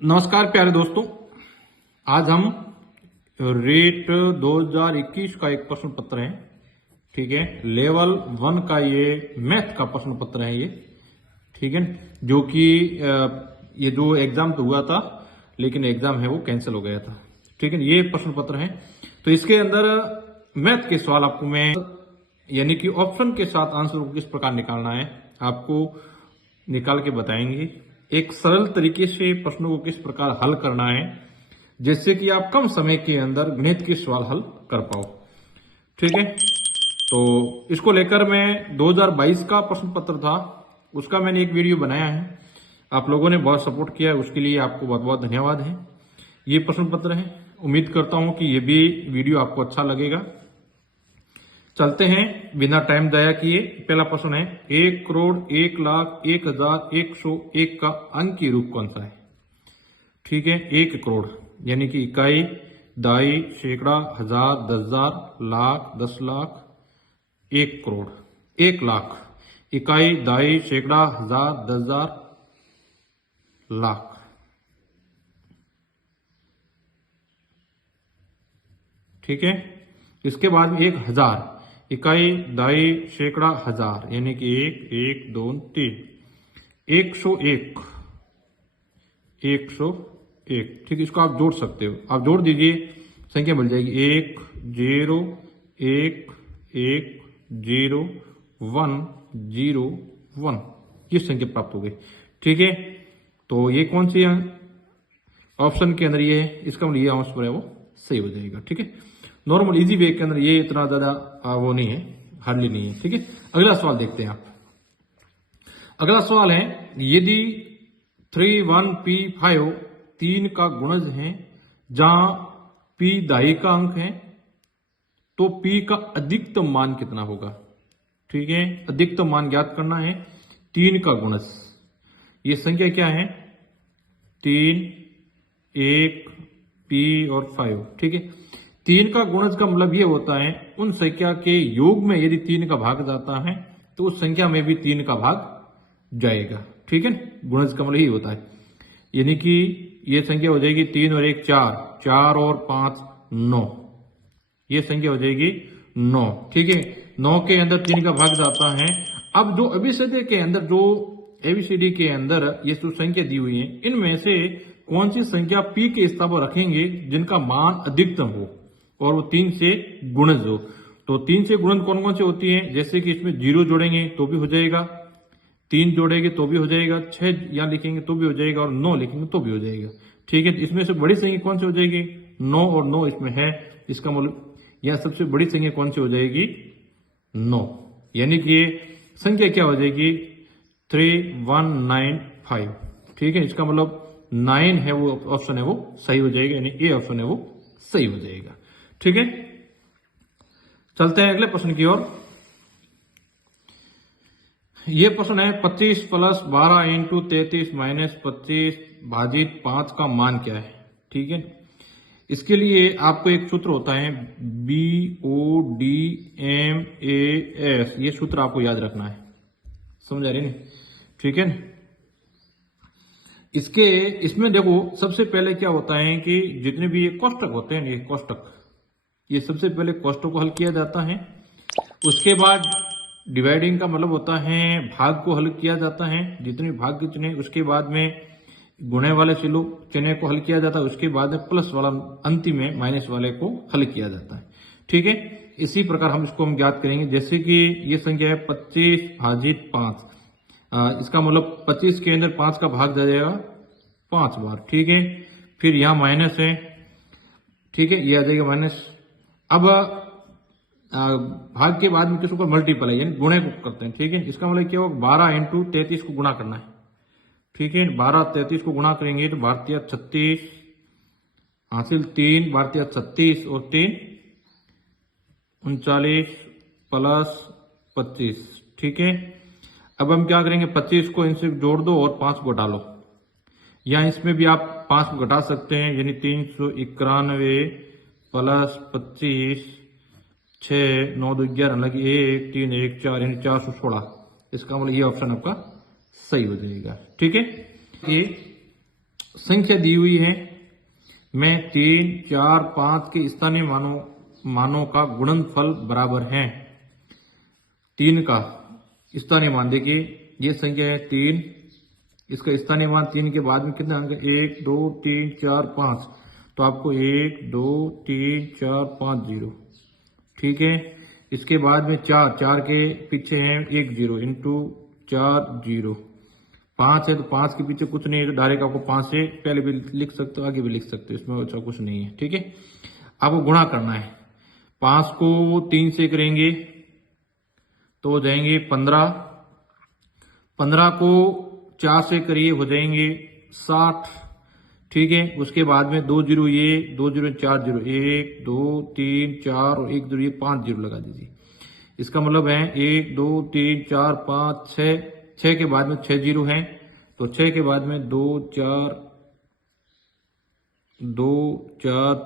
नमस्कार प्यारे दोस्तों, आज हम रेट 2021 का एक प्रश्न पत्र है। ठीक है, लेवल 1 का ये मैथ का प्रश्न पत्र है ये। ठीक है, जो कि ये जो एग्जाम तो हुआ था लेकिन एग्जाम है वो कैंसिल हो गया था। ठीक है, ये प्रश्न पत्र है। तो इसके अंदर मैथ के सवाल आपको मैं यानी कि ऑप्शन के साथ आंसर को किस प्रकार निकालना है आपको निकाल के बताएंगे। एक सरल तरीके से प्रश्नों को किस प्रकार हल करना है जिससे कि आप कम समय के अंदर गणित के सवाल हल कर पाओ। ठीक है, तो इसको लेकर मैं 2022 का प्रश्न पत्र था उसका मैंने एक वीडियो बनाया है। आप लोगों ने बहुत सपोर्ट किया है, उसके लिए आपको बहुत बहुत धन्यवाद है। ये प्रश्न पत्र है, उम्मीद करता हूं कि ये भी वीडियो आपको अच्छा लगेगा। चलते हैं बिना टाइम दया किए। पहला प्रश्न है 1,01,01,101 का अंकीय रूप कौन सा है। ठीक है, 1 करोड़ यानी कि इकाई, दाई, सैकड़ा, हजार, 10,000, लाख, 10 लाख, 1 करोड़, 1 लाख, इकाई, दाई, सैकड़ा, हजार, 10,000, लाख। ठीक है, इसके बाद में 1,000, इकाई, दाई, सैकड़ा, हजार यानी कि 1, 1, 2, 3, 101, 101। ठीक है, इसको आप जोड़ सकते हो, आप जोड़ दीजिए, संख्या मिल जाएगी 1, 0, 1, 1, 0, 1, 0, 1। ये संख्या प्राप्त हो गई। ठीक है, तो ये कौन सी ऑप्शन के अंदर ये है, इसका मतलब ये आंसर है वो सही हो जाएगा। ठीक है, नॉर्मल इजी वे के अंदर ये इतना ज्यादा वो नहीं है, हार्डली नहीं है। ठीक है, अगला सवाल देखते हैं आप। अगला सवाल है यदि 3,1,P5 3 का गुणज है जहां P दाई का अंक है तो P का अधिकतम मान कितना होगा। ठीक है, अधिकतम मान ज्ञात करना है 3 का गुणज। ये संख्या क्या है 3, 1, P और 5। ठीक है, 3 का गुणज का मतलब ये होता है उन संख्या के योग में यदि 3 का भाग जाता है तो उस संख्या में भी 3 का भाग जाएगा। ठीक है, गुणज का मतलब ही होता है, यानी कि ये संख्या हो जाएगी 3 और 1 4, 4 और 5 9, ये संख्या हो जाएगी 9। ठीक है, 9 के अंदर 3 का भाग जाता है। अब जो एबीसीडी के अंदर ये जो संख्या दी हुई है इनमें से कौन सी संख्या P के स्थान पर रखेंगे जिनका मान अधिकतम हो और वो 3 से गुणज हो। तो 3 से गुणज कौन कौन से होती है, जैसे कि इसमें 0 जोड़ेंगे तो भी हो जाएगा, 3 जोड़ेंगे तो भी हो जाएगा, 6 यहां लिखेंगे तो भी हो जाएगा और 9 लिखेंगे तो भी हो जाएगा। ठीक है, इसमें से बड़ी संख्या कौन सी हो जाएगी 9 और 9 इसमें है, इसका मतलब यह सबसे बड़ी संख्या कौन सी हो जाएगी 9, यानी कि संख्या क्या हो जाएगी 3,1,9,5। ठीक है, इसका मतलब 9 है वो ऑप्शन है वो सही हो जाएगा, यानी ए ऑप्शन है वो सही हो जाएगा। ठीक है, चलते हैं अगले प्रश्न की ओर। ये प्रश्न है 25 + 12 × 33 - 25 भाजित 5 का मान क्या है। ठीक है, इसके लिए आपको एक सूत्र होता है BODMAS, ये सूत्र आपको याद रखना है, समझ आ रही नहीं। ठीक है, इसमें देखो सबसे पहले क्या होता है कि जितने भी ये कोष्टक होते हैं, ये कोष्टक, ये सबसे पहले कोष्टक को हल किया जाता है। उसके बाद डिवाइडिंग का मतलब होता है भाग को हल किया जाता है, जितने भाग के चिन्ह, उसके बाद में गुणे वाले चिन्ह को हल किया जाता है, उसके बाद में प्लस वाला अंतिम में माइनस वाले को हल किया जाता है। ठीक है, इसी प्रकार हम इसको ज्ञात करेंगे, जैसे कि ये संख्या है 25 भाजित 5, इसका मतलब 25 के अंदर 5 का भाग जाएगा 5 बार। ठीक है, फिर यहां माइनस है, ठीक है, ये आ जाएगा माइनस। अब भाग के बाद में किसको मल्टीप्लाई यानी गुणे को करते हैं। ठीक है, इसका मतलब क्या होगा 12 × 33 को गुणा करना है। ठीक है, 12 33 को गुणा करेंगे तो 12 36 हासिल 3, 12 36 और 3 39 + 25। ठीक है, अब हम क्या करेंगे 25 को इनसे जोड़ दो और 5 को डालो, या इसमें भी आप 5 को घटा सकते हैं, यानी 391 + 25 6 9 2 11 लगी 1 3 1 4 यानी 416। इसका मतलब ये ऑप्शन आपका सही हो जाएगा। ठीक है, ये संख्या दी हुई है में 3, 4, 5 के स्थानीय मानों का गुणनफल बराबर है। 3 का स्थानीय मान, देखिए ये संख्या है 3, इसका स्थानीय मान 3 के बाद में कितने अंक, 1, 2, 3, 4, 5, तो आपको 1, 2, 3, 4, 5 0, ठीक है। इसके बाद में 4 के पीछे है 1 0 इंटू 4 0, 5 है तो 5 के पीछे कुछ नहीं है, तो डायरेक्ट आपको 5 से पहले भी लिख सकते हो, आगे भी लिख सकते हो, इसमें अच्छा कुछ नहीं है, ठीक है। आपको गुणा करना है, 5 को 3 से करेंगे तो हो जाएंगे 15, 15 को 4 से करिए हो जाएंगे 60, ठीक है। उसके बाद में 2 0, ये 2 0 4 0, 1 2 3 4 और 1 0, ये 5 0 लगा दीजिए। इसका मतलब है 1 2 3 4 5 6, 6 के बाद में 6 0 है, तो 6 के बाद में 2 4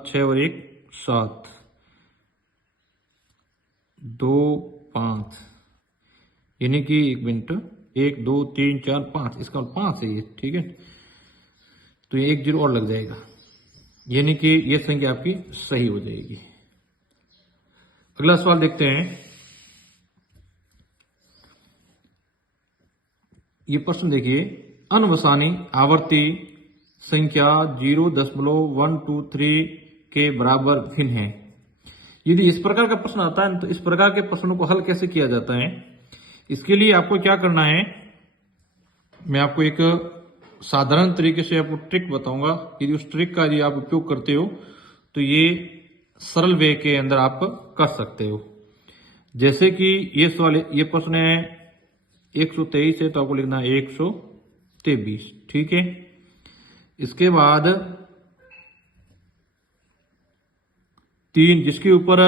6 और 1 7, 2 5, यानी कि 1 मिनट, 1 2 3 4 5, इसका 5 है ये, ठीक है। तो ये 1 0 और लग जाएगा, यानी कि ये संख्या आपकी सही हो जाएगी। अगला सवाल देखते हैं। ये प्रश्न देखिए, अनवसानी आवर्ती संख्या 0.123 के बराबर भिन्न है। यदि इस प्रकार का प्रश्न आता है तो इस प्रकार के प्रश्नों को हल कैसे किया जाता है, इसके लिए आपको क्या करना है, मैं आपको एक साधारण तरीके से आपको ट्रिक बताऊंगा। यदि उस ट्रिक का यदि आप उपयोग करते हो तो ये सरल वे के अंदर आप कर सकते हो। जैसे कि ये सवाल, ये प्रश्न है 123 है, तो आपको लिखना है 123, ठीक है। इसके बाद 3, जिसके ऊपर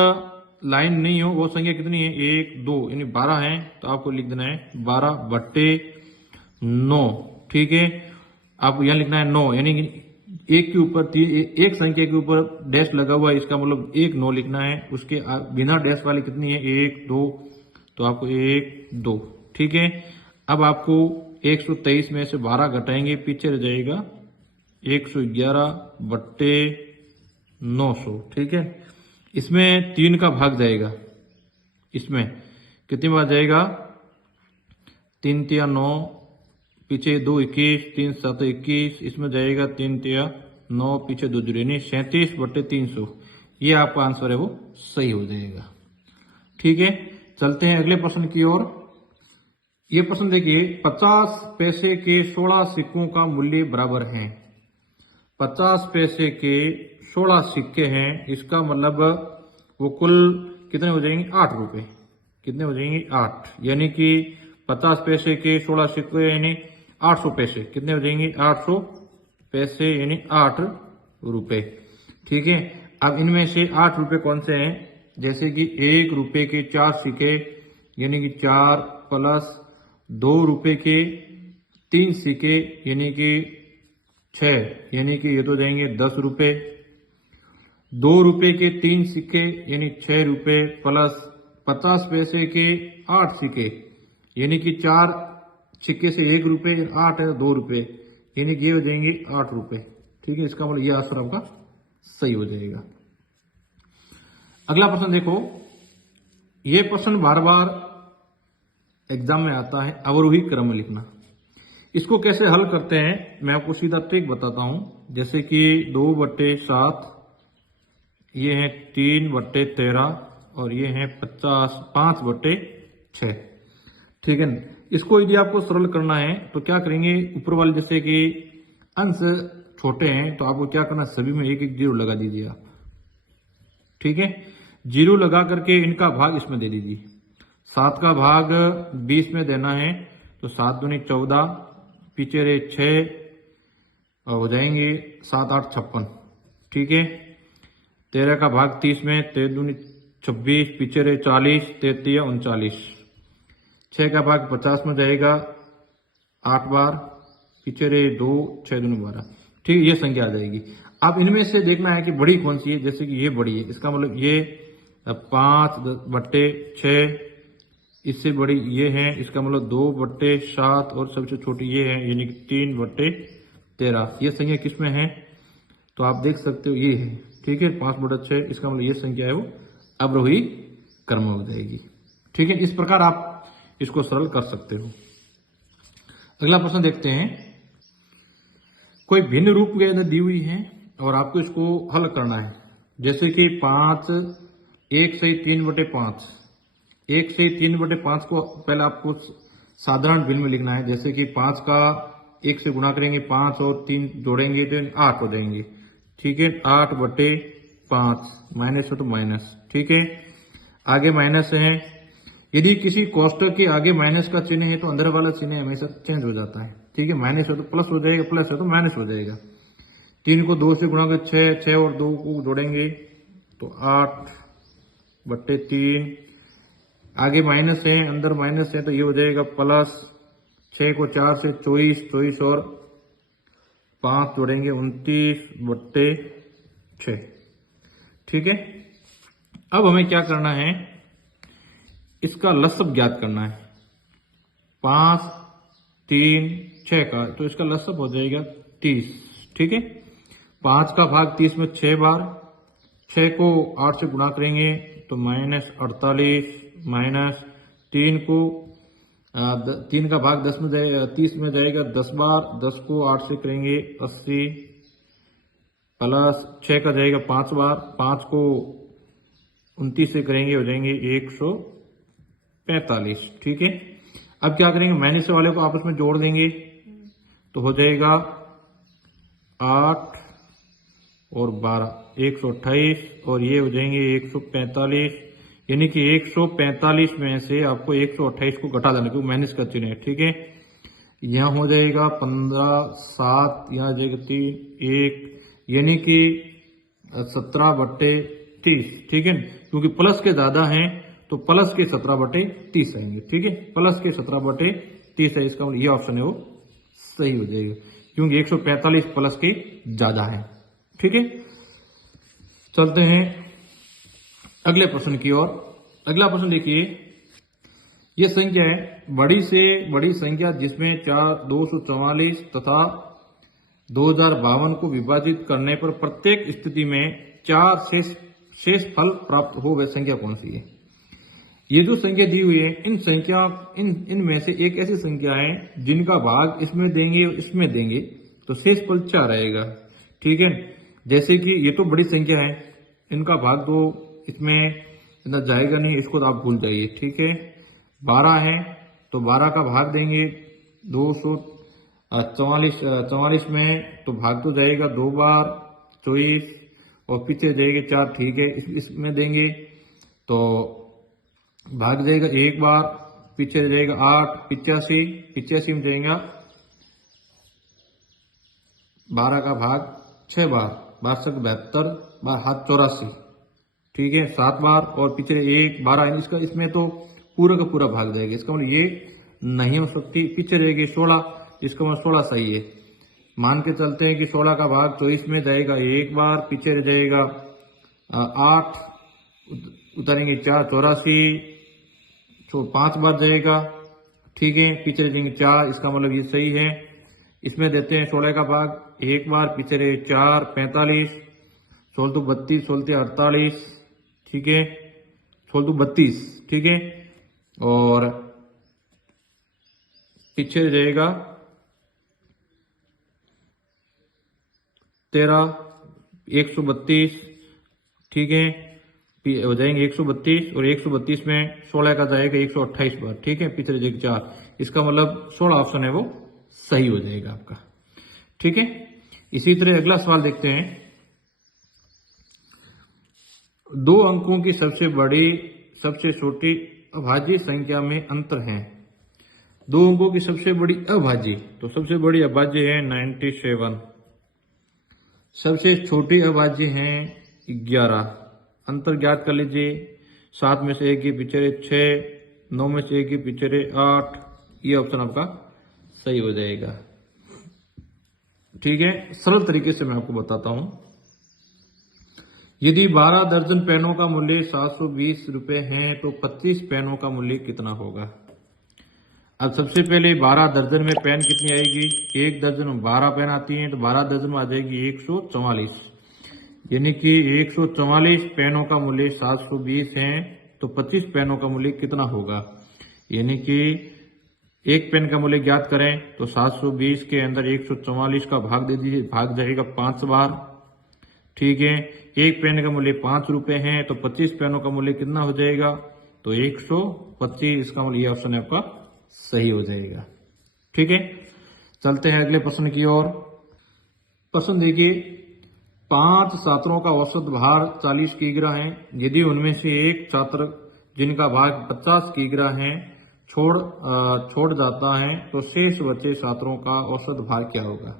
लाइन नहीं हो वो संख्या कितनी है, 1 2, यानी 12 है, तो आपको लिख देना है 12/9, ठीक है। आपको यहां लिखना है 9, यानी कि एक के ऊपर एक संख्या के ऊपर डैश लगा हुआ है, इसका मतलब 1 9 लिखना है। उसके बिना डैश वाली कितनी है, 1 2, तो आपको 1 2, ठीक है। अब आपको 123 में से 12 घटाएंगे, पीछे रह जाएगा 111/900, ठीक है। इसमें 3 का भाग जाएगा, इसमें कितनी बार जाएगा, 3 3 9, पीछे 2 21, 3 7 21, इसमें जाएगा 3 3 9, पीछे 2 0, यानी 37/300, ये आपका आंसर है वो सही हो जाएगा, ठीक है। चलते हैं अगले प्रश्न की ओर। ये प्रश्न देखिए, 50 पैसे के 16 सिक्कों का मूल्य बराबर है। 50 पैसे के 16 सिक्के हैं, इसका मतलब वो कुल कितने हो जाएंगे, 8 रुपए, कितने हो जाएंगे 8, यानी कि 50 पैसे के 16 सिक्के यानी 800 पैसे, कितने हो जाएंगे 800 पैसे, यानी 8 रुपए, ठीक है। अब इनमें से 8 रुपए कौन से हैं, जैसे कि 1 रुपए के 4 सिक्के, यानी कि 4 प्लस 2 रुपए के 3 सिक्के, यानी कि 6, यानी कि ये तो जाएंगे 10 रुपए। 2 रुपए के 3 सिक्के यानी 6 रुपए, प्लस 50 पैसे के 8 सिक्के, यानी कि 4 सिक्के से 1 रुपए, 8 है 2 रुपए, यानी कि ये हो जाएंगे 8 रुपए, ठीक है। इसका मतलब ये आंसर आपका सही हो जाएगा। अगला प्रश्न देखो, ये प्रश्न बार बार एग्जाम में आता है, अवरोही क्रम में लिखना। इसको कैसे हल करते हैं मैं आपको सीधा ट्रिक बताता हूं। जैसे कि 2/7, ये है 3/13 और ये है 5/6, ठीक है। इसको यदि आपको सरल करना है तो क्या करेंगे, ऊपर वाले जैसे कि अंश छोटे हैं तो आपको क्या करना, सभी में 1 1 0 लगा दीजिए आप, ठीक है। 0 लगा करके इनका भाग इसमें दे दीजिए। 7 का भाग 20 में देना है, तो 7 दूनी 14, पीछे रहे 6 और हो जाएंगे 7 8 56, ठीक है। 13 का भाग 30 में, 13 दूनी 26, पीछे रहे 40, 33 39। 6 का भाग 50 में जाएगा 8 बार, पीछे रहे 2, 6 दूनी 12, ठीक है। ये संख्या आ जाएगी। अब इनमें से देखना है कि बड़ी कौन सी है, जैसे कि ये बड़ी है, इसका मतलब ये 5/6, इससे बड़ी ये है, इसका मतलब 2/7 और सबसे छोटी ये है, यानी कि 3/5, 13। ये संख्या किसमें है तो आप देख सकते हो ये है, ठीक है 5/6। इसका मतलब ये संख्या है वो अवरोही क्रम में हो जाएगी, ठीक है। इस प्रकार आप इसको सरल कर सकते हो। अगला प्रश्न देखते हैं। कोई भिन्न रूप के अंदर दी हुई है और आपको इसको हल करना है। जैसे कि 5 1 से 3/5, 1 से 3/5 को पहले आपको साधारण भिन्न में लिखना है। जैसे कि 5 का 1 से गुणा करेंगे, 5 और 3 जोड़ेंगे तो 8 हो जाएंगे, ठीक है। 8/5 माइनस हो तो माइनस, ठीक है। आगे माइनस है। यदि किसी कोष्टक के आगे माइनस का चिन्ह है तो अंदर वाला चिन्ह हमेशा चेंज हो जाता है, ठीक है। माइनस हो तो प्लस हो जाएगा, प्लस हो तो माइनस हो जाएगा। 3 को 2 से गुणा कर 6, 6 और 2 को जोड़ेंगे तो 8/3। आगे माइनस है, अंदर माइनस है तो ये हो जाएगा प्लस। 6 को 4 से 24, 24 और 5 जोड़ेंगे 29/6, ठीक है। अब हमें क्या करना है, इसका लसब ज्ञात करना है। 5 3 6 का तो इसका लसब हो जाएगा 30, ठीक है। 5 का भाग 30 में 6 बार, 6 को 8 से गुणा करेंगे तो -48 माइनस 3 को 3 का भाग 10 में जाएगा, 30 में जाएगा 10 बार, 10 को 8 से करेंगे 80 प्लस 6 का जाएगा 5 बार, 5 को 29 से करेंगे हो जाएंगे 145, ठीक है। अब क्या करेंगे, माइनस वाले को आपस में जोड़ देंगे तो हो जाएगा 8 और 12 128 और ये हो जाएंगे 145, यानी कि 145 में से आपको 128 को घटा देना क्योंकि माइनस का चिन्ह है, ठीक है। यहाँ हो जाएगा 15 7, यहाँ आ जाएगा 3 1, यानी कि 17/30, ठीक है। क्योंकि प्लस के ज्यादा हैं तो प्लस के 17/30 आएंगे, ठीक है। प्लस के 17/30 है, इसका मतलब ये ऑप्शन है वो सही हो जाएगा क्योंकि 145 प्लस के ज्यादा है, ठीक है। चलते हैं अगले प्रश्न की ओर। अगला प्रश्न देखिए, यह संख्या है बड़ी से बड़ी संख्या जिसमें 244 तथा 2052 को विभाजित करने पर प्रत्येक स्थिति में 4 शेष फल प्राप्त हो, वह संख्या कौन सी है। ये जो संख्या दी हुई है इनमें से एक ऐसी संख्या है जिनका भाग इसमें देंगे और इसमें देंगे तो शेष फल 4 रहेगा, ठीक है। जैसे कि ये तो बड़ी संख्या है, इनका भाग तो इसमें इतना जाएगा नहीं, इसको तो आप भूल जाइए, ठीक है। 12 है तो 12 का भाग देंगे 244 में तो भाग तो जाएगा 2 बार 24 और पीछे जाएगा 4, ठीक है। इसमें देंगे तो भाग जाएगा 1 बार, पीछे जाएगा 8 85 में जाएगा 12 का भाग 6 बार 72 बार 84, ठीक है। 7 बार और पीछे 1 12, इसका इसमें तो पूरा का पूरा भाग जाएगा, इसका मतलब ये नहीं हो सकती। पीछे रहेगी 16, इसका मतलब 16 सही है। मान के चलते हैं कि 16 का भाग 24 में जाएगा 1 बार, पीछे रह जाएगा 8 उतारेंगे 4 84 तो 5 बार जाएगा, ठीक है। पीछे रह जाएंगे 4, इसका मतलब ये सही है। इसमें देते हैं 16 का भाग 1 बार, पीछे रहे 4 45 16 तो 32 16 48, ठीक है। 16 तो 32, ठीक है। और पीछे रहेगा 13 132, ठीक है। हो जाएंगे 132 और 132 में 16 का जाएगा 128 बार, ठीक है। पीछे रहेगा 4, इसका मतलब 16 ऑप्शन है वो सही हो जाएगा आपका, ठीक है। इसी तरह अगला सवाल देखते हैं। 2 अंकों की सबसे बड़ी सबसे छोटी अभाज्य संख्या में अंतर है। 2 अंकों की सबसे बड़ी अभाज्य, तो सबसे बड़ी अभाज्य है 97, सबसे छोटी अभाज्य है 11। अंतर ज्ञात कर लीजिए। 7 में से 1 के पीछे 6, 9 में से 1 के पीछे 8, ये ऑप्शन आपका सही हो जाएगा, ठीक है। सरल तरीके से मैं आपको बताता हूं। यदि 12 दर्जन पेनों का मूल्य 720 रुपए है तो 25 पेनों का मूल्य कितना होगा। अब सबसे पहले 12 दर्जन में पेन कितनी आएगी, 1 दर्जन में 12 पेन आती हैं, तो 12 दर्जन में आ जाएगी 144, यानी कि 144 पेनों का मूल्य 720 है, तो 25 पेनों का मूल्य कितना होगा, यानी कि एक पेन का मूल्य ज्ञात करें तो 720 के अंदर 144 का भाग दे दीजिए, भाग जाएगा 5 बार। ठीक है, एक पेन का मूल्य 5 रुपए है, तो 25 पेनों का मूल्य कितना हो जाएगा, तो 125। इसका मूल्य ये ऑप्शन आपका सही हो जाएगा। ठीक है, चलते हैं अगले प्रश्न की ओर। प्रश्न देखिए, 5 छात्रों का औसत भार 40 किग्रा है। यदि उनमें से एक छात्र जिनका भार 50 किग्रा है छोड़ जाता है, तो शेष बचे छात्रों का औसत भार क्या होगा।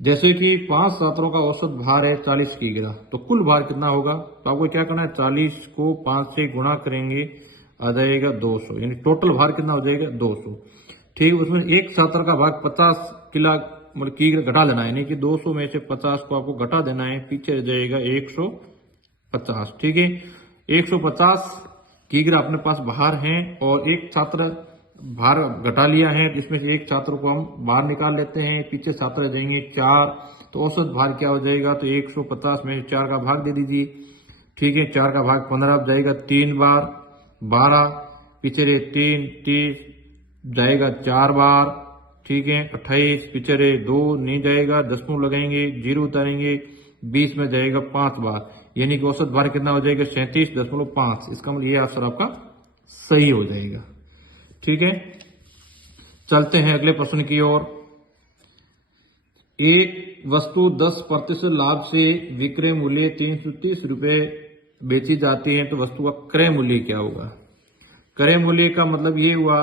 जैसे कि 5 छात्रों का औसत भार है 40 किग्रा, तो कुल भार कितना होगा, तो आपको क्या करना है, 40 को 5 से गुणा करेंगे, आ जाएगा 200, यानी टोटल भार कितना हो जाएगा 200। ठीक, उसमें एक छात्र का भाग 50 किला मतलब किग्रा घटा देना है, यानी कि 200 में से 50 को आपको घटा देना है, पीछे रह जाएगा 150। ठीक है, 150 किग्रा अपने पास भार है और एक छात्र भार घटा लिया है, इसमें से एक छात्र को हम बाहर निकाल लेते हैं, पीछे छात्र रह जाएंगे 4, तो औसत भार क्या हो जाएगा, तो 150 में 4 का भाग दे दीजिए। ठीक है, 4 का भाग 15 जाएगा 3 बार, 12 पीछे रहे 3, 30 जाएगा 4 बार। ठीक है, 28 पीछे रहे 2 नहीं जाएगा, दशमलव लगाएंगे, 0 उतारेंगे, 20 में जाएगा 5 बार, यानी कि औसत भार कितना हो जाएगा 37.5। इसका मतलब ये आंसर आपका सही हो जाएगा। ठीक है, चलते हैं अगले प्रश्न की ओर। एक वस्तु 10% लाभ से विक्रय मूल्य 330 रुपए बेची जाती है, तो वस्तु का क्रय मूल्य क्या होगा। क्रय मूल्य का मतलब ये हुआ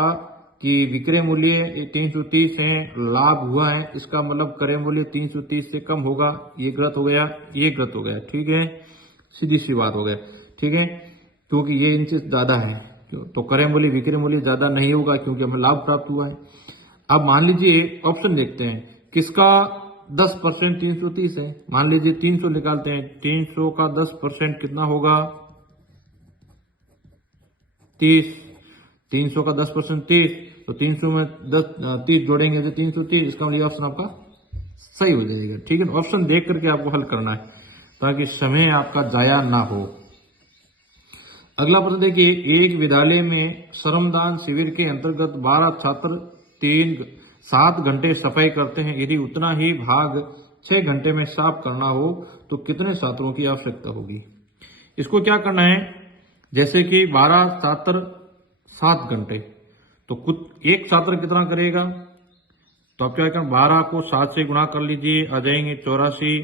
कि विक्रय मूल्य 330 है, लाभ हुआ है, इसका मतलब क्रय मूल्य 330 से कम होगा। ये गलत हो गया, ये गलत हो गया। ठीक है, सीधी सी बात हो गया। ठीक है, क्योंकि ये इनसे ज्यादा है, तो क्रय मूल्य विक्रय मूल्य ज्यादा नहीं होगा, क्योंकि हमें लाभ प्राप्त हुआ है। अब मान लीजिए ऑप्शन देखते हैं, किसका 10% 330 है। मान लीजिए 300 निकालते हैं, 300 का 10% कितना होगा 30, 300 का 10% 30, तो 300 में 30 जोड़ेंगे तो 330। इसका मतलब ऑप्शन आपका सही हो जाएगा। ठीक है, ऑप्शन देख करके आपको हल करना है ताकि समय आपका जाया ना हो। अगला प्रश्न देखिए, एक विद्यालय में श्रमदान शिविर के अंतर्गत 12 छात्र 7 घंटे सफाई करते हैं। यदि उतना ही भाग 6 घंटे में साफ करना हो तो कितने छात्रों की आवश्यकता होगी। इसको क्या करना है, जैसे कि 12 छात्र 7 घंटे, तो कुछ एक छात्र कितना करेगा, तो आप क्या करें, 12 को 7 से गुणा कर लीजिए, आ जाएंगे 84,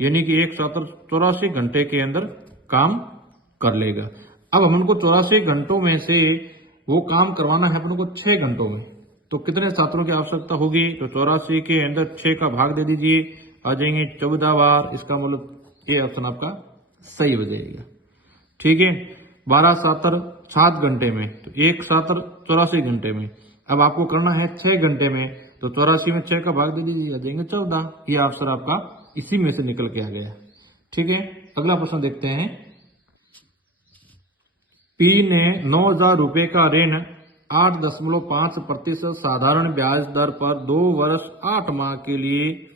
यानी कि एक छात्र 84 घंटे के अंदर काम कर लेगा। अब हम उनको 84 घंटों में से वो काम करवाना है अपन को 6 घंटों में, तो कितने छात्रों की आवश्यकता होगी, तो 84 के अंदर 6 का भाग दे दीजिए, आ जाएंगे 14 बार। इसका मतलब ये ऑप्शन आपका सही हो जाएगा। ठीक है, 12 छात्र 7 घंटे में, तो एक छात्र 84 घंटे में। अब आपको करना है 6 घंटे में, तो 84 में 6 का भाग दे दीजिए, आ जाएंगे 14। ये आंसर आपका इसी में से निकल के आ गया। ठीक है, अगला प्रश्न देखते हैं। पी ने 9,000 रुपए का ऋण 8.5% साधारण ब्याज दर पर 2 वर्ष 8 माह के लिए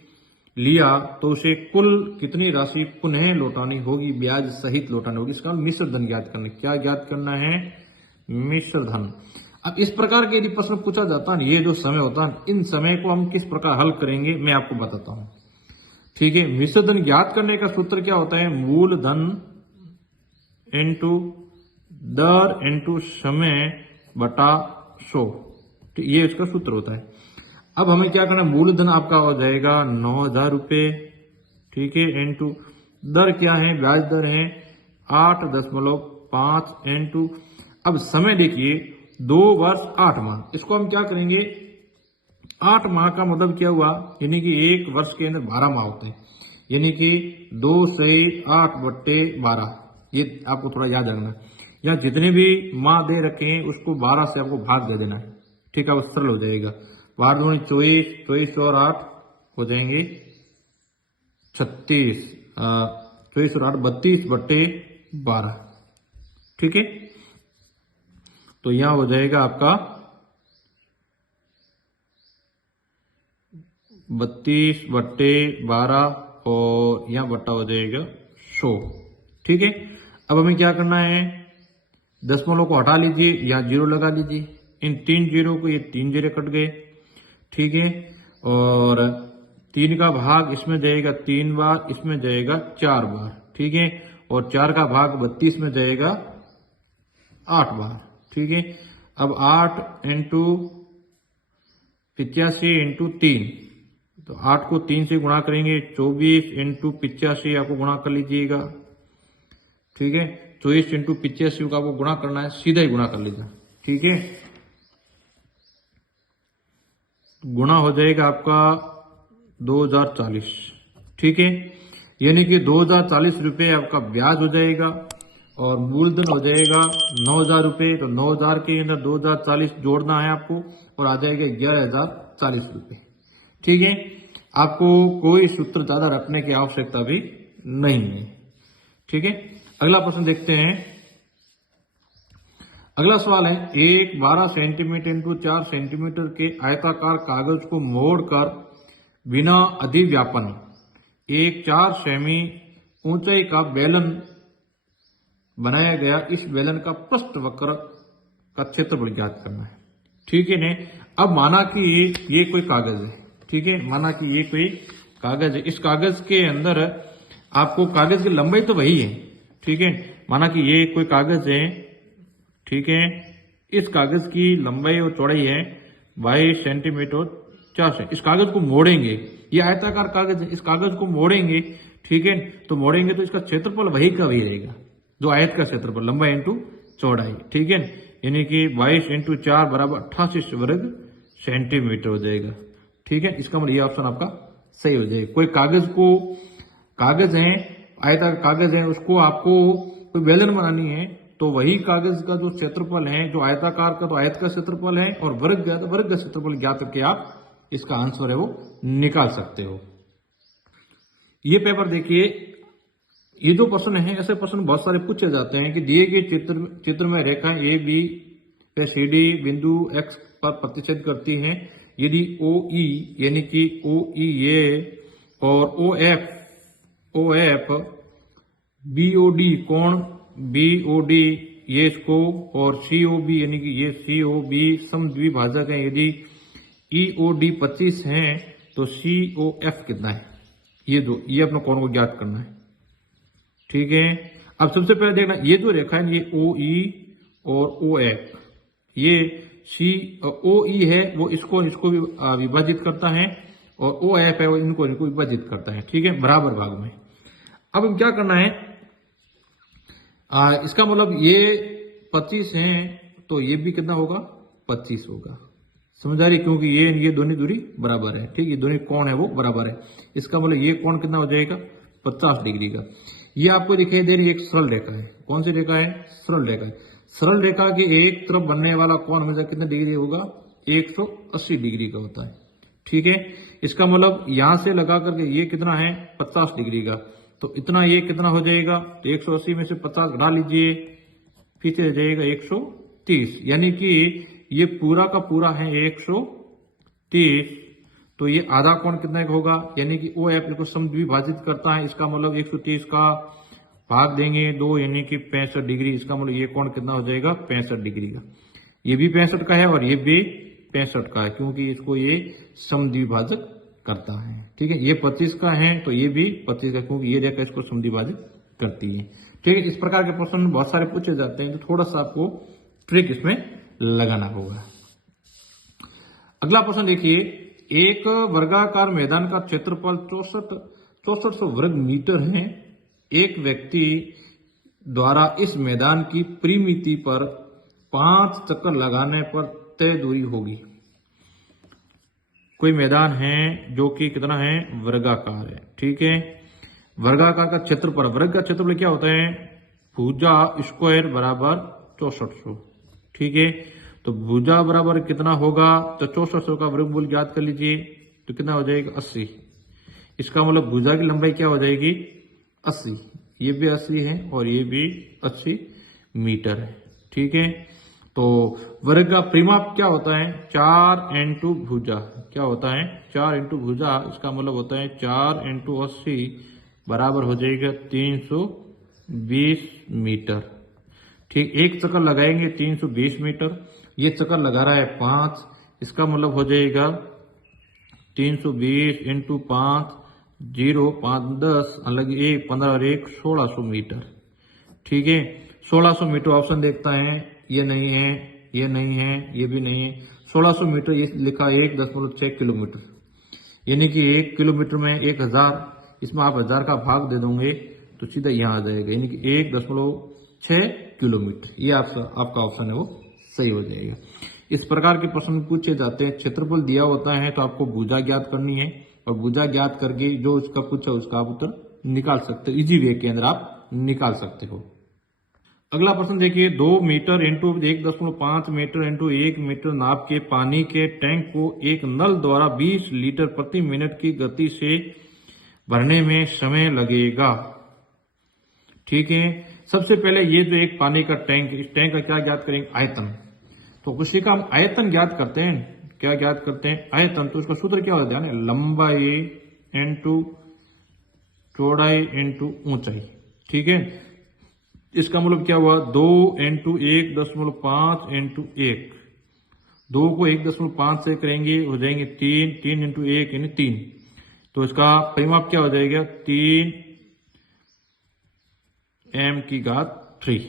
लिया, तो उसे कुल कितनी राशि पुनः लौटानी होगी, ब्याज सहित लौटानी होगी। इसका मिश्र धन ज्ञात करना। क्या ज्ञात करना है, मिश्र धन। अब इस प्रकार के यदि प्रश्न पूछा जाता है, ये जो समय होता है, इन समय को हम किस प्रकार हल करेंगे मैं आपको बताता हूं। ठीक है, मिश्र धन ज्ञात करने का सूत्र क्या होता है, मूल धन इंटू दर इंटू समय बटा 100। ये इसका सूत्र होता है। अब हमें क्या करना है, मूलधन आपका हो जाएगा 9,000 रुपए। ठीक है, इंटू दर क्या है, ब्याज दर है 8.5 इंटू, अब समय देखिए 2 वर्ष 8 माह। इसको हम क्या करेंगे, 8 माह का मतलब क्या हुआ, यानी कि एक वर्ष के अंदर 12 माह होते हैं, यानी कि 2 से 8/12। ये आपको थोड़ा याद रखना है। या जितने भी माह दे रखे हैं उसको 12 से आपको भाग दे देना है। ठीक है, वो सरल हो जाएगा। 12 दूनी 24, 24 और 8 हो जाएंगे 36, 24 और 8 32/12। ठीक है, तो यहां हो जाएगा आपका 32/12 और यहाँ बट्टा हो जाएगा 100। ठीक है, अब हमें क्या करना है, दशमलव को हटा लीजिए, यहाँ 0 लगा लीजिए, इन 3 जीरो को, ये 3 जीरो कट गए। ठीक है, और 3 का भाग इसमें जाएगा 3 बार, इसमें जाएगा 4 बार। ठीक है, और 4 का भाग 32 में जाएगा 8 बार। ठीक है, अब 8 इंटू 85 इंटू 3, तो 8 को 3 से गुणा करेंगे, 24 इंटू 85 आपको गुणा कर लीजिएगा। ठीक है, 24 इंटू 85 का आपको गुणा करना है, सीधा ही गुणा कर लीजिए। ठीक है, गुणा हो जाएगा आपका 2040। ठीक है, यानी कि 2040 रुपये आपका ब्याज हो जाएगा और मूलधन हो जाएगा 9000 रुपये। तो 9000 के अंदर 2040 जोड़ना है आपको और आ जाएगा 11040 रुपये। ठीक है, आपको कोई सूत्र ज्यादा रखने की आवश्यकता भी नहीं है। ठीक है, अगला प्रश्न देखते हैं। अगला सवाल है, एक 12 सेंटीमीटर इंटू 4 सेंटीमीटर के आयताकार कागज को मोड़कर बिना अधिव्यापन एक 4 सेमी ऊंचाई का बेलन बनाया गया, इस बेलन का पृष्ठ वक्र का क्षेत्रफल ज्ञात करना है। ठीक है ने, अब माना कि ये कोई कागज है। ठीक है, माना कि ये कोई कागज है, इस कागज के अंदर आपको कागज की लंबाई तो वही है। ठीक है, माना कि ये कोई कागज है। ठीक है, इस कागज की लंबाई और चौड़ाई है 22 सेंटीमीटर 4 से। इस कागज को मोड़ेंगे, ये आयताकार कागज है, इस कागज को मोड़ेंगे। ठीक है, तो मोड़ेंगे तो इसका क्षेत्रफल वही का वही रहेगा, जो आयत का क्षेत्रफल, लंबाई इंटू चौड़ाई। ठीक है, यानी कि 22 इंटू 4 बराबर 88 वर्ग सेंटीमीटर हो जाएगा। ठीक है, इसका मतलब ये ऑप्शन आपका सही हो जाएगा। कोई कागज है, आयताकार कागज है, उसको आपको कोई बेलन बनानी है, तो वही कागज का जो क्षेत्रफल है, जो आयताकार का तो आयत का क्षेत्रफल है, और वर्ग का क्षेत्रफल ज्ञात करके आप इसका आंसर है वो निकाल सकते हो। ये पेपर देखिए, ये जो प्रश्न है, ऐसे प्रश्न बहुत सारे पूछे जाते हैं कि दिए गए चित्र में रेखाएं ए बी पे सी डी बिंदु एक्स पर प्रतिच्छेद करती हैं। यदि ओ ई यानी कि ओ ई ये और O F B O D कोण बी ओ डी ये इसको, और सी ओ बी यानी कि ये सी ओ बी समद्विभाजक है। यदि ई ओ डी 25 है तो सी ओ एफ कितना है, ये अपना कोण को ज्ञात करना है। ठीक है, अब सबसे पहले देखना, ये जो रेखा है ये ओ ई और ओ एफ, ये सी ओ ई है वो इसको भी विभाजित करता है, और ओ एफ है वो इनको विभाजित करता है। ठीक है, बराबर भाग में। अब हम क्या करना है, इसका मतलब ये 25 है तो ये भी कितना होगा, 25 होगा। समझ आ रही, क्योंकि ये दोनों दूरी बराबर है। ठीक, ये दोनों कोण है वो बराबर है। इसका मतलब ये कोण कितना हो जाएगा, 50 डिग्री का। ये आपको दिखाई दे रही एक सरल रेखा है। कौन सी रेखा है, सरल रेखा है। सरल रेखा के एक तरफ बनने वाला कोण हमेशा कितने डिग्री होगा, 180 डिग्री का होता है। ठीक है, इसका मतलब यहां से लगा करके ये कितना है, 50 डिग्री का, तो इतना ये कितना हो जाएगा, तो 180 में से 50 घटा लीजिए, पीछे रह जाएगा 130, यानी कि ये पूरा का पूरा है 130। तो ये आधा कोण कितना होगा, यानी कि ओ एफ को समद्विभाजित करता है। इसका मतलब 130 का भाग देंगे 2, यानी कि 65 डिग्री। इसका मतलब ये कोण कितना हो जाएगा, 65 डिग्री का। ये भी 65 का है और ये भी 65 का है, क्योंकि इसको ये समद्विभाजक करता है। ठीक है, ये 25 का है तो ये भी 25 का, क्योंकि ये रेखा इसको समद्विभाजित करती है। ठीक है, इस प्रकार के प्रश्न बहुत सारे पूछे जाते हैं, तो थोड़ा सा आपको ट्रिक इसमें लगाना होगा। अगला प्रश्न देखिए, एक वर्गाकार मैदान का क्षेत्रफल 6400 वर्ग मीटर है। एक व्यक्ति द्वारा इस मैदान की परिमिति पर 5 चक्कर लगाने पर तय दूरी होगी। कोई मैदान है जो कि कितना है, वर्गाकार है। ठीक है, वर्गाकार का क्षेत्रफल, वर्ग का क्षेत्रफल क्या होता है, भुजा स्क्वायर बराबर 6400। ठीक है, तो भुजा बराबर कितना होगा, तो 6400 का वर्गमूल ज्ञात कर लीजिए, तो कितना हो जाएगा, 80। इसका मतलब भुजा की लंबाई क्या हो जाएगी, 80। ये भी 80 है और ये भी 80 मीटर है। ठीक है, तो वर्ग का परिमाप क्या होता है? 4 इंटू भुजा। क्या होता है? 4 इंटू भुजा। इसका मतलब होता है 4 इंटू 80 बराबर हो जाएगा 320 मीटर। ठीक, एक चक्कर लगाएंगे 320 मीटर। ये चक्कर लगा रहा है 5, इसका मतलब हो जाएगा 320 इंटू 5, 0 5 10 अलग 1 15 और 1 1600 मीटर। ठीक है, 1600 मीटर ऑप्शन देखता है, ये नहीं है, ये नहीं है, ये भी नहीं है। 1600 मीटर ये लिखा 1.6 किलोमीटर, यानी कि 1 किलोमीटर में 1000, इसमें आप 1000 का भाग दे दोगे तो सीधा यहाँ आ जाएगा, यानी कि 1.6 किलोमीटर। ये आपका ऑप्शन है वो सही हो जाएगा। इस प्रकार के प्रश्न पूछे जाते हैं। क्षेत्रफल दिया होता है तो आपको भुजा ज्ञात करनी है, और भुजा ज्ञात करके जो उसका पूछा उसका आप उत्तर निकाल सकते हो। इजी वे के अंदर आप निकाल सकते हो। अगला प्रश्न देखिए, 2 metre into 1.5 metre into 1 metre नाप के पानी के टैंक को एक नल द्वारा 20 लीटर प्रति मिनट की गति से भरने में समय लगेगा। ठीक है, सबसे पहले ये जो एक पानी का टैंक, इस टैंक का क्या ज्ञात करेंगे? आयतन। तो उसी का हम आयतन ज्ञात करते हैं। क्या ज्ञात करते हैं? आयतन। तो उसका सूत्र क्या होता है? लंबाई इंटू चौड़ाई इंटू ऊंचाई। ठीक है, इसका मतलब क्या हुआ? 2 इंटू 1.5 इंटू 1। 2 को 1.5 से करेंगे हो जाएंगे 3, 3 इंटू 1 यानी 3। तो इसका परिमाप क्या हो जाएगा? 3 m⁻3।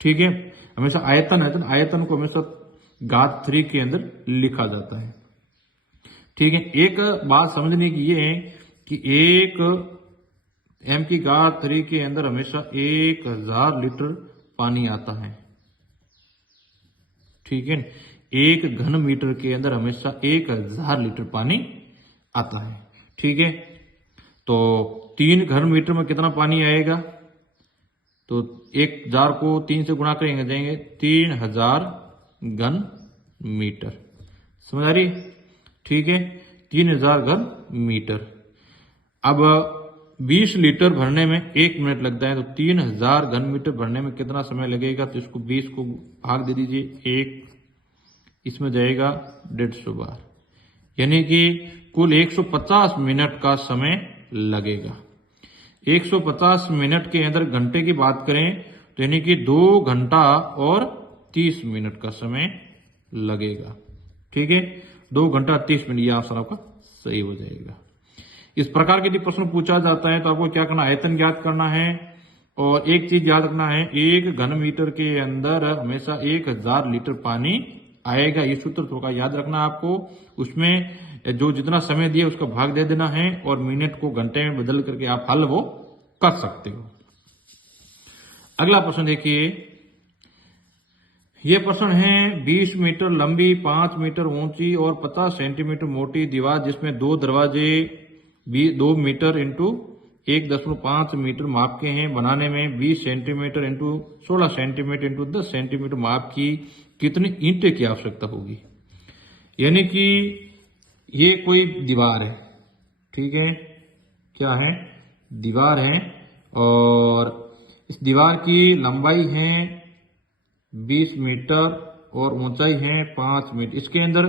ठीक है, हमेशा आयतन है तो आयतन को हमेशा घात 3 के अंदर लिखा जाता है। ठीक है, एक बात समझने की ये है कि 1 m⁻3 के अंदर हमेशा 1000 लीटर पानी आता है। ठीक है, 1 घन मीटर के अंदर हमेशा 1000 लीटर पानी आता है। ठीक है, तो 3 घन मीटर में कितना पानी आएगा? तो 1000 को 3 से गुणा करेंगे जाएंगे 3000 घन मीटर। समझ आ रही? ठीक है, 3000 घन मीटर। अब 20 लीटर भरने में 1 मिनट लगता है, तो 3000 घन मीटर भरने में कितना समय लगेगा? तो इसको 20 को भाग दे दीजिए 1, इसमें जाएगा 150 बार, यानी कि कुल 150 मिनट का समय लगेगा। 150 मिनट के अंदर घंटे की बात करें तो यानी कि 2 घंटा और 30 मिनट का समय लगेगा। ठीक है, 2 घंटा 30 मिनट, यह आंसर आपका सही हो जाएगा। इस प्रकार के यदि प्रश्न पूछा जाता है तो आपको क्या करना? आयतन ज्ञात करना है, और एक चीज याद रखना है, 1 घन मीटर के अंदर हमेशा 1000 लीटर पानी आएगा। ये सूत्र थोड़ा याद रखना आपको। उसमें जो जितना समय दिया उसका भाग दे देना है, और मिनट को घंटे में बदल करके आप हल वो कर सकते हो। अगला प्रश्न देखिए, ये प्रश्न है 20 मीटर लंबी, 5 मीटर ऊंची और 50 सेंटीमीटर मोटी दीवार जिसमें 2 दरवाजे 2 मीटर इंटू 1.5 मीटर माप के हैं, बनाने में 20 centimetre into 16 centimetre into 10 centimetre माप की कितनी ईंटें की आवश्यकता होगी? यानी कि ये कोई दीवार है। ठीक है, क्या है? दीवार है, और इस दीवार की लंबाई है 20 मीटर और ऊंचाई है 5 मीटर। इसके अंदर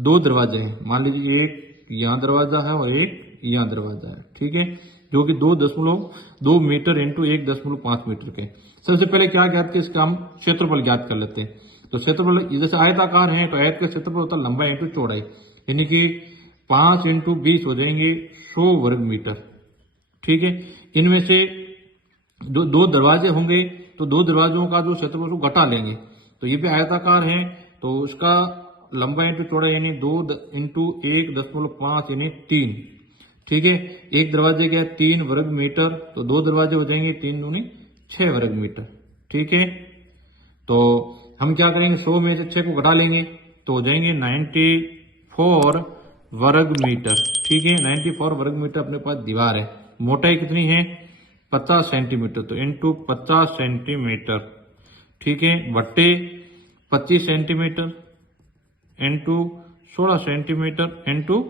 2 दरवाजे हैं, मान लीजिए एक यहां दरवाजा है और एक यहां दरवाजा है। ठीक है, जो कि 2.2 मीटर इंटू 1.5 मीटर के। सबसे पहले क्या ज्ञात किया? इसका हम क्षेत्रफल ज्ञात कर लेते हैं। तो क्षेत्रफल जैसे आयताकार है तो आयत का क्षेत्रफल होता है लंबाई इंटू चौड़ाई, यानी कि 5 इंटू 20 हो जाएंगे 100 वर्ग मीटर। ठीक है, इनमें से दो दरवाजे होंगे तो 2 दरवाजों का जो क्षेत्रफल को घटा लेंगे, तो ये भी आयताकार है तो उसका लंबाई इंटू चौड़ाई यानी 2 इंटू 1.5 यानी 3। ठीक है, एक दरवाजे का 3 वर्ग मीटर, तो 2 दरवाजे हो जाएंगे 3 दूनी 6 वर्ग मीटर। ठीक है, तो हम क्या करेंगे? 100 में से 6 को घटा लेंगे तो हो जाएंगे 94 वर्ग मीटर। ठीक है, 94 वर्ग मीटर अपने पास दीवार है। मोटाई कितनी है? 50 सेंटीमीटर, तो इंटू 50 सेंटीमीटर। ठीक है, बट्टे 25 centimetre into 16 centimetre into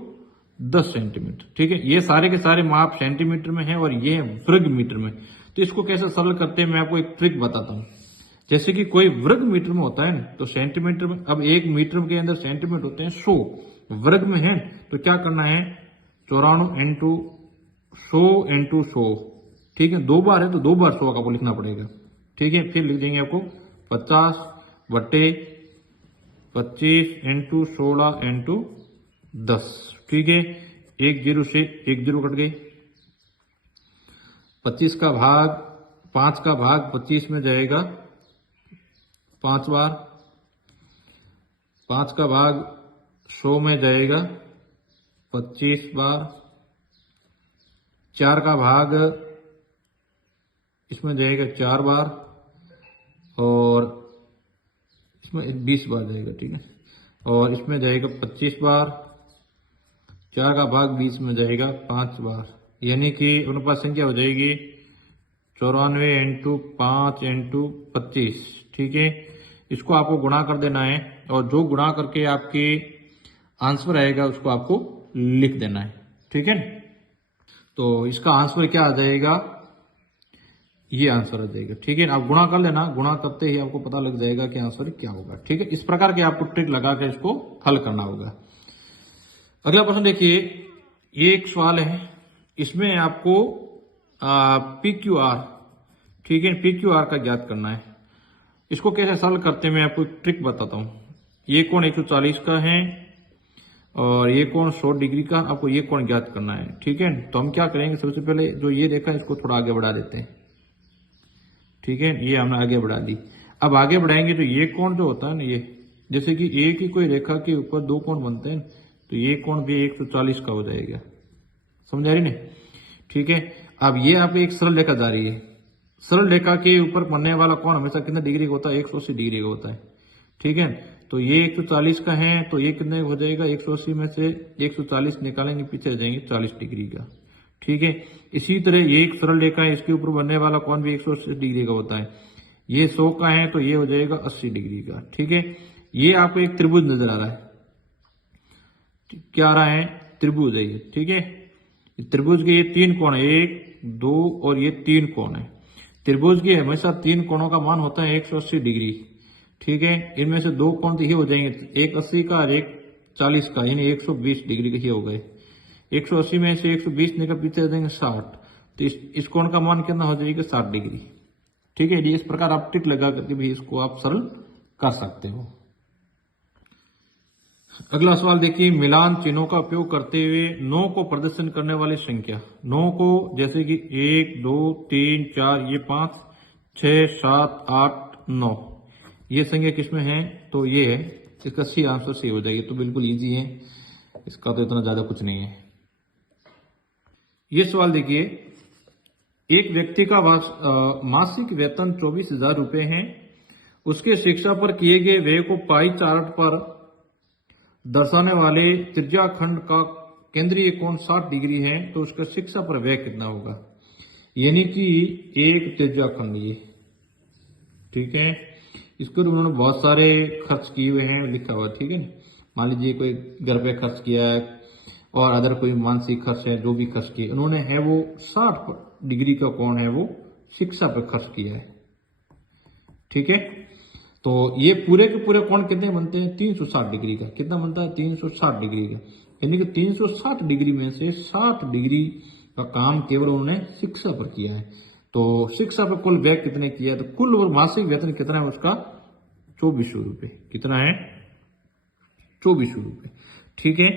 10 centimetre. ठीक है, ये सारे के सारे माप सेंटीमीटर में है और ये है वर्ग मीटर में। तो इसको कैसे सरल करते हैं मैं आपको एक ट्रिक बताता हूं। जैसे कि कोई वर्ग मीटर में होता है ना, तो सेंटीमीटर में, अब 1 मीटर के अंदर सेंटीमीटर होते हैं 100, वर्ग में है तो क्या करना है 94 इंटू 100 इंटू 100, ठीक है, 2 बार है तो 2 बार 100 का आपको लिखना पड़ेगा, ठीक है। फिर लिख देंगे आपको 50 बटे 25 इंटू 16 इंटू 10, ठीक है। 1 जीरो से 1 जीरो कट गए, 25 का भाग 5 का भाग 25 में जाएगा 5 बार, 5 का भाग 100 में जाएगा 25 बार, 4 का भाग इसमें जाएगा 4 बार और इसमें 20 बार जाएगा, ठीक है। और इसमें जाएगा 25 बार, 4 का भाग 20 में जाएगा 5 बार, यानी कि उनके पास संख्या हो जाएगी 94 इंटू 5 इंटू 25, ठीक है। इसको आपको गुणा कर देना है और जो गुणा करके आपके आंसर आएगा उसको आपको लिख देना है, ठीक है। तो इसका आंसर क्या आ जाएगा, ये आंसर आ जाएगा, ठीक है। आप गुणा कर लेना, गुणा करते ही आपको पता लग जाएगा कि आंसर क्या होगा, ठीक है। इस प्रकार के आपको ट्रिक लगा के इसको हल करना होगा। अगला प्रश्न देखिए, ये एक सवाल है, इसमें आपको PQR, ठीक है, PQR का ज्ञात करना है। इसको कैसे सॉल्व करते हैं मैं आपको एक ट्रिक बताता हूं। ये कोण 140 का है और ये कोण 100 डिग्री का, आपको ये कोण ज्ञात करना है, ठीक है। तो हम क्या करेंगे, सबसे पहले जो ये रेखा है इसको थोड़ा आगे बढ़ा देते हैं, ठीक है, ये हमने आगे बढ़ा दी। अब आगे बढ़ाएंगे तो ये कोण जो होता है ना, ये जैसे कि एक ही कोई रेखा के ऊपर 2 कोण बनते हैं, तो ये कोण भी 140 का हो जाएगा, समझ आ रही ना, ठीक है। अब ये आप एक सरल रेखा जा रही है, सरल रेखा के ऊपर बनने वाला कोण हमेशा कितने डिग्री का होता है, 180 डिग्री का होता है, ठीक है। तो ये 140 का है तो ये कितने हो जाएगा, 180 में से 140 निकालेंगे पीछे जाएंगे 40 डिग्री का, ठीक है। इसी तरह ये एक सरल रेखा है, इसके ऊपर बनने वाला कोण भी 180 डिग्री का होता है। ये 100 का है तो ये हो जाएगा 80 डिग्री का, ठीक है। ये आपको एक त्रिभुज नजर आ रहा है, क्या आ रहा है, त्रिभुज है ये, ठीक है। त्रिभुज के ये 3 कोण है, 1 2 और ये 3 कोण है। त्रिभुज के हमेशा 3 कोणों का मान होता है 180 डिग्री, ठीक है। इनमें से 2 कोण तो ये हो जाएंगे, एक 80 का और एक 40 का, यानी 120 डिग्री के ही हो गए। 180 में से 120 निकल पीछे आ जाएंगे 60, तो इस कोण का मान कितना हो जाएगा, 60 डिग्री, ठीक है। इस प्रकार आप टिक लगा करके भी इसको आप सरल कर सकते हो। अगला सवाल देखिए, मिलान चिन्हों का उपयोग करते हुए 9 को प्रदर्शन करने वाली संख्या, 9 को जैसे कि 1 2 3 4 ये 5 6 7 8 9, ये संख्या किसमें है, तो ये है, इसका सी आंसर सी हो जाएगी। तो बिल्कुल इजी है, इसका तो इतना ज्यादा कुछ नहीं है। ये सवाल देखिए, एक व्यक्ति का मासिक वेतन 24,000 रुपए है, उसके शिक्षा पर किए गए व्यय को पाई चार्ट पर दर्शाने वाले त्रिज्या खंड का केंद्रीय कोण 60 डिग्री है, तो उसका शिक्षा पर व्यय कितना होगा। यानी कि एक त्रिज्या खंड ये, ठीक है, इसको उन्होंने बहुत सारे खर्च किए हुए हैं लिखा हुआ, ठीक है। मान लीजिए कोई घर पे खर्च किया है और अदर कोई मानसिक खर्च है, जो भी खर्च किए उन्होंने है वो 60 डिग्री का कोण है वो शिक्षा पर खर्च किया है, ठीक है। तो ये पूरे के पूरे कोण कितने बनते हैं, 360 डिग्री का, कितना बनता है, 360 डिग्री का। यानी कि 360 डिग्री में से 60 डिग्री का काम केवल उन्होंने शिक्षा पर किया है। तो शिक्षा पर कुल व्यय कितने किया है, तो कुल मासिक वेतन कितना है उसका, 2400 रुपए, कितना है, 2400 रुपए, ठीक है,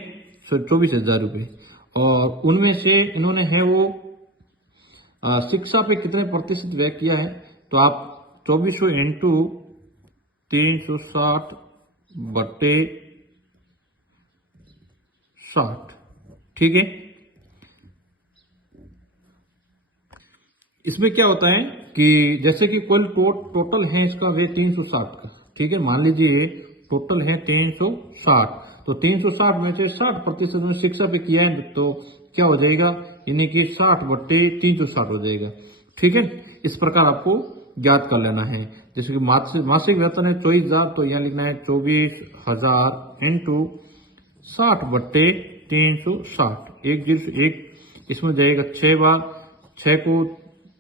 24,000 रुपए। और उनमें से इन्होंने है वो शिक्षा पे कितने प्रतिशत व्यय किया है, तो आप 2400 इंटू 360 बटे 60, ठीक है। इसमें क्या होता है कि जैसे कि कुल टोटल है इसका वे 360 का, ठीक है। मान लीजिए टोटल है 360, तो 360 में से 60% शिक्षा पे किया है, तो क्या हो जाएगा, यानी कि 60 बटे 360 हो जाएगा, ठीक है। इस प्रकार आपको ज्ञात कर लेना है। जैसे कि मासिक वेतन है 24,000, तो यहाँ लिखना है 24,000 इंटू 60 बट्टे 360, 1 जीरो 1, इसमें जाएगा 6 बार, 6 को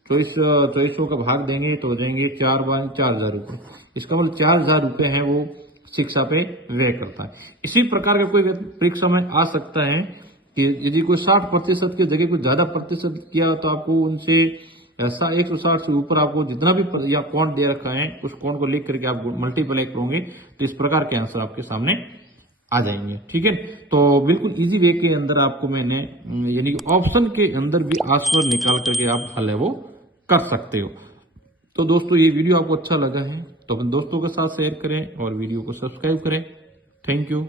2400 का भाग देंगे तो हो जाएंगे 4 बार 4000 रुपये। इसका मतलब 4000 रुपये है वो शिक्षा पे व्यय करता है। इसी प्रकार का कोई परीक्षा में आ सकता है कि यदि कोई 60% की जगह कोई ज्यादा प्रतिशत किया तो आपको उनसे ऐसा 160 से ऊपर आपको जितना भी या पॉइंट दे रखा है उस पॉइंट को लिख करके आप मल्टीप्लाई करोगे तो इस प्रकार के आंसर आपके सामने आ जाएंगे। ठीक है, तो बिल्कुल इजी वे के अंदर आपको मैंने यानी कि ऑप्शन के अंदर भी आंसर निकाल करके आप हल है वो कर सकते हो। तो दोस्तों ये वीडियो आपको अच्छा लगा है तो अपने दोस्तों के साथ शेयर करें और वीडियो को सब्सक्राइब करें। Thank you.